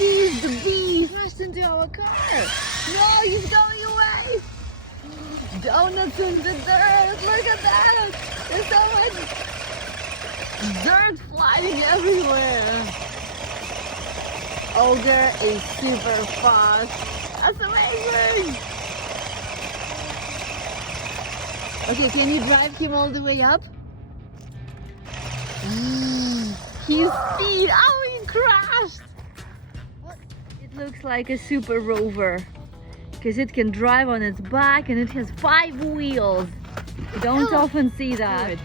sees the bee crashed into our car. No, you've thrown it away. Donuts in the dirt. Look at that. There's so much dirt flying everywhere. Ogre is super fast. That's amazing. Okay, can you drive him all the way up? His speed. Oh, he crashed. It looks like a super rover because it can drive on its back and it has 5 wheels. You don't often see that.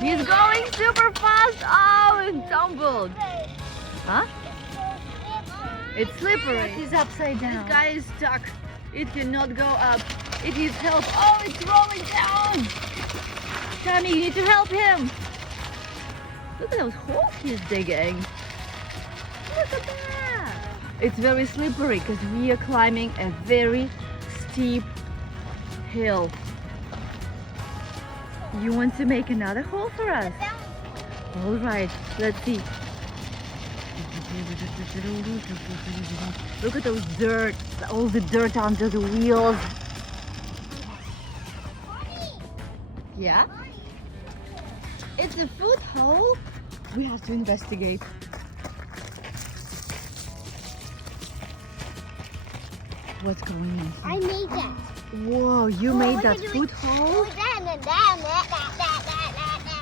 He's going super fast. Oh, it tumbled. Huh? It's slippery. He's upside down. This guy is stuck. It cannot go up. It needs help. Oh, it's rolling down. Tommy, you need to help him. Look at those holes he's digging. Look at that. It's very slippery because we are climbing a very steep hill. You want to make another hole for us? All right, let's see. Look at those dirt, all the dirt under the wheels. Yeah? It's a foothold. We have to investigate. What's going on? I made that. Whoa, you made that foothold?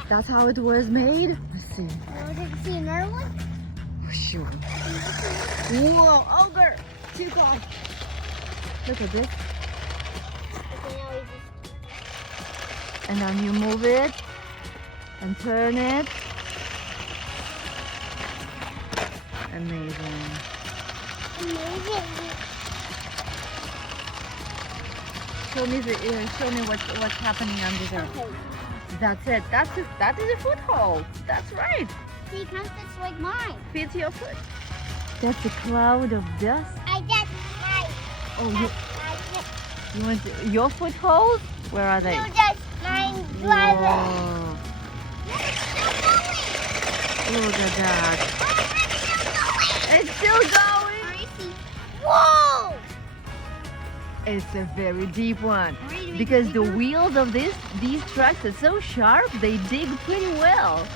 That's how it was made? Let's see. Did you see another one? Sure. Whoa, ogre! Too close. Look at this. And then you move it and turn it. Amazing. Amazing. Show me what's happening under there. Okay. That's it. That is a foothold. That's right. See, it kind of fits like mine. Fit your foot. That's a cloud of dust. I just mine. Oh, you want your foothold? Where are they? You just mine driver. Whoa. Look at that. It's still going. Whoa! It's a very deep one because the wheels of these trucks are so sharp, they dig pretty well.